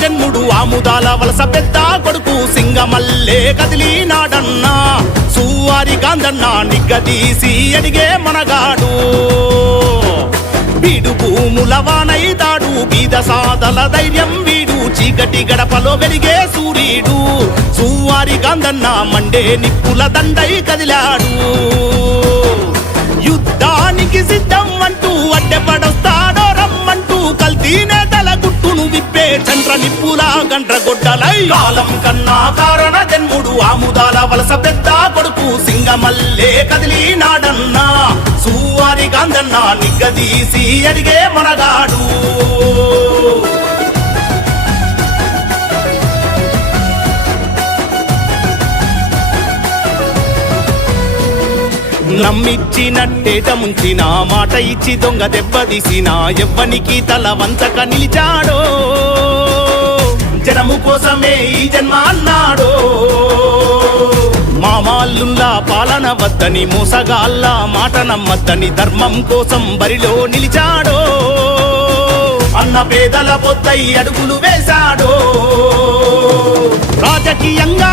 జన్ముడు ఆముదాల వలస పెద్ద కొడుకు సింగమల్లే కదిలినాడన్నా సువారి గాంధన్న నిగ్గదీసి అడిగే మనగాడు వీడు భూముల వానైతాడు బీద సాదల ధైర్యం వీడు చీకటి గడపలో వెలిగే సూర్యుడు సువారి గాంధన్న మండే నిప్పుల దండై కదిలాడు యుద్ధానికి సిద్ధం అంటూ అడ్డెపడొస్తాడో రమ్మంటూ కల్తీ నేతల గుట్టును విప్పే చంద్ర నిప్పుల గండ్రగొడ్డలై కాలం కన్నా కారణ జన్ముడు ఆముదాల వలస పెద్ద కొడుకు సింగమల్లే కదిలినాడన్నా సువారి గాంధన్న నిగ్గదీసి అడిగే మనగాడు నమ్మిచ్చినట్టేట ముంచిన మాట ఇచ్చి దొంగ దెబ్బతీసిన ఎవ్వనికి తల వంచక నిలిచాడో జనము కోసమే ఈ జన్మ అన్నాడో మామాల్లుల్లా పాలన వద్దని మోసగాళ్ళ మాట నమ్మద్దని ధర్మం కోసం బరిలో నిలిచాడో అన్న పేదల పొద్దై అడుగులు వేశాడో రాజకీయంగా